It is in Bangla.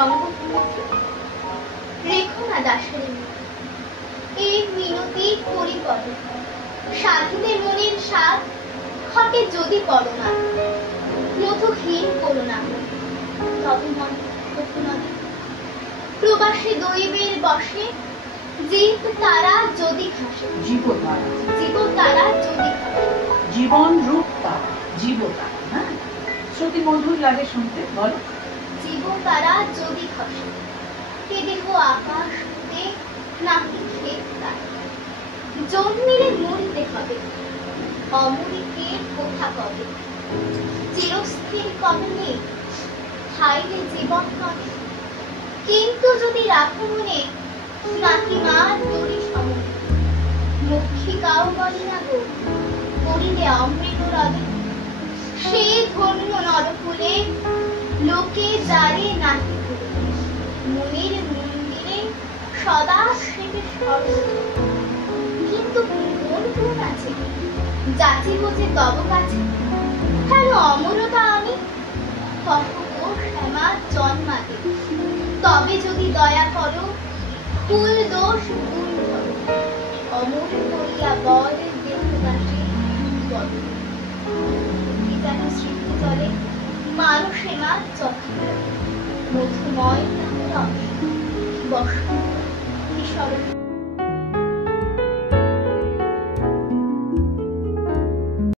বঙ্গভূমিতে রেখো না দাসের এই মিনতি করি পদে সাধীদের মনের স্বাদ ঘটে যদি পড়ো না মধুহীন করো না তবে মনে নদী প্রবাসী দৈবের বসে জীব তারা যদি ঘাসে জীব তারা যদি ঘাসে জীবন রূপ তারা জীব তারা। হ্যাঁ, শ্রুতি মধুর লাগে শুনতে। বলো। জীব তারা যদি ঘাসে কে দেহ আকাশ হতে নাকি ক্ষেত তারা জন্মিলে মরিতে হবে অমরিকে কোথা কবে চিরস্থির কবে নেই খাইলে জীবন হবে কিন্তু যদি রাখো মনে নাকি মা তোরি সময় মক্ষিকাও বলে না গো করিলে অমৃত রবে সে ধন্য নরকুলে লোকে যারে নাকি মনের মন্দিরে সদা সেবে স্মরণ কিন্তু কোন গুণ আছে যাচিব যে তব কাছে কেন অমরতা আমি শ্যামা জন্মাতে তবে যদি দয়া করো ফুল দোষ গুণ ধরো অমর করিয়া বল দেহদাসে বল যেন স্মৃতি জলে মানুষে মা যত্ন মধুময় রস বসন্ত